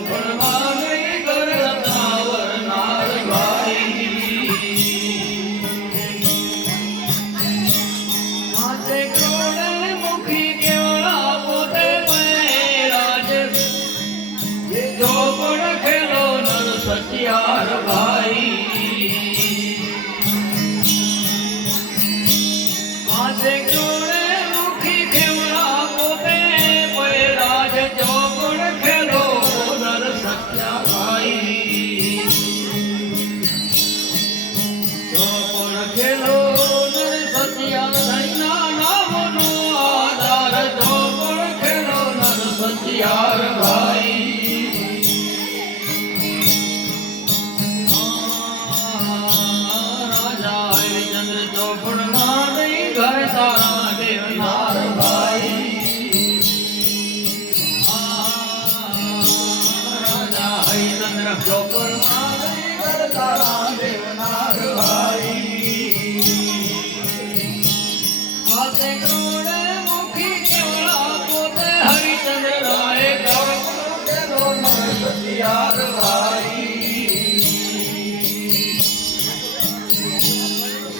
ચોપડમાં નહીં કરતા વરનાર ભાઈ માથે ક્રોડે મુખી કેવડા પોતે રાજ ચોપડ ખેલો નર સત્યાર ભાઈ માથે ક્રોડે મુખી કેવડા પોતે રાજ ચોપડ ખેલો નર સત્યા ભાઈ ચોપડ ખેલો નર સત્યા સૈના નામનો આધાર ચોપડ ખેલો નર સત્યાર ભાઈ રાજા હરિચંદ્ર ચોપડમાં નહીં ઘર તારા દેવનાર ભાઈ રાજા હરિચંદ્ર ચોપડમાં નહીં ઘર તારા દેવનાર ભાઈ માથે ક્રોડે મુખી કેવડા પોતે હરિચંદ્ર રાય ચોપડ ખેલો નર સત્યાર ભાઈ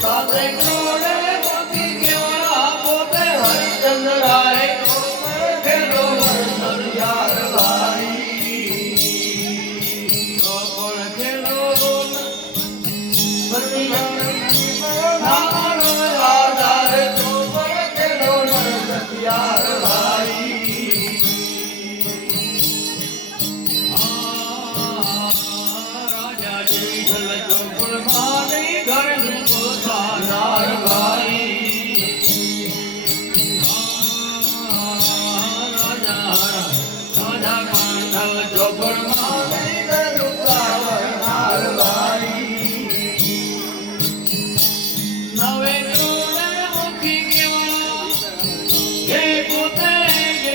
સાથે ક્રોડે મુખી કેવડા પોતે હરિચંદ્ર રાય ચોપડ ખેલો નર સત્યાર ભાઈ ચોપડ ખેલો સત્યાર આધાર ચોપડ ખેલો નર સત્યાર ભાઈ રાજા જેવી ભલ ચોપડમાં નહીં ઘર પોતાનાર ભાઈ રાજા પાંડવ ચોપડમાં નહીં ઘર ઉતારનાર ભાઈ નવે ક્રોડે મુખી કેવડા હે પોતે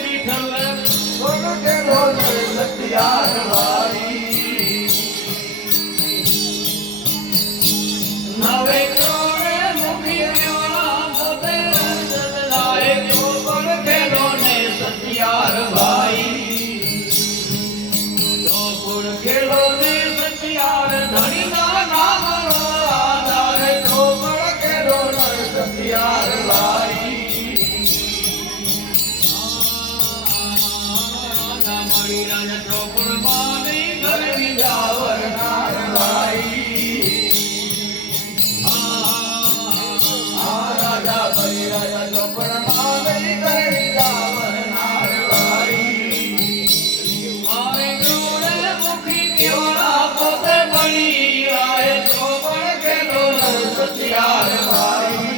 વિઠ્ઠલ ચોપડ ખેલો નર સત્યાર ભાઈ નવે ક્રોડે મુખી કેવડા પોતે રાય ચોપડ ખેલો ને સત્યાર ભાઈ ચોપડ ખેલો ને સત્યાર ધણીના નામનો આધાર ચોપડ ખેલો નર સત્યાર ભાઈ રાજા મણિરાજ ચોપડમાં નહીં ઘર બીજા વરનાર ભાઈ રાજા મણિરાજ ચોપડમાં નહીં ઘર બીજા વરનાર ભાઈ મારે ક્રોડે મુખી કેવડા પોતે બની રાય ચોપડ ખેલો નર સત્યાર ભાઈ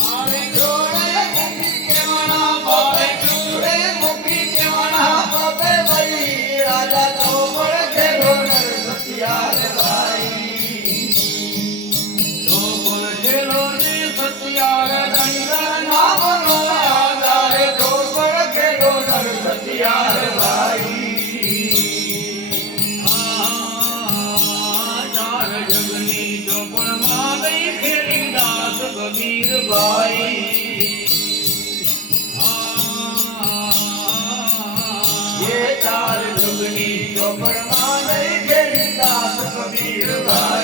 મારે ક્રોડે મુખી કેવડા પોતે ક્રોડે મુખી કેવડા પોતે બની રાજા ચોપડ ખેલો નર સત્યાર ભાઈ ચોપડ ખેલો ને સત્યાર ધણીધર નામનો આધાર ચોપડ ખેલો નર સત્યાર ભાઈ ચાર જગની ચોપડમાં નહીં ખેલી દાસ કબીર ભાઈ એ ચાર જગની ચોપડમાં નહીં ખેલી દાસ કબીર ભાઈ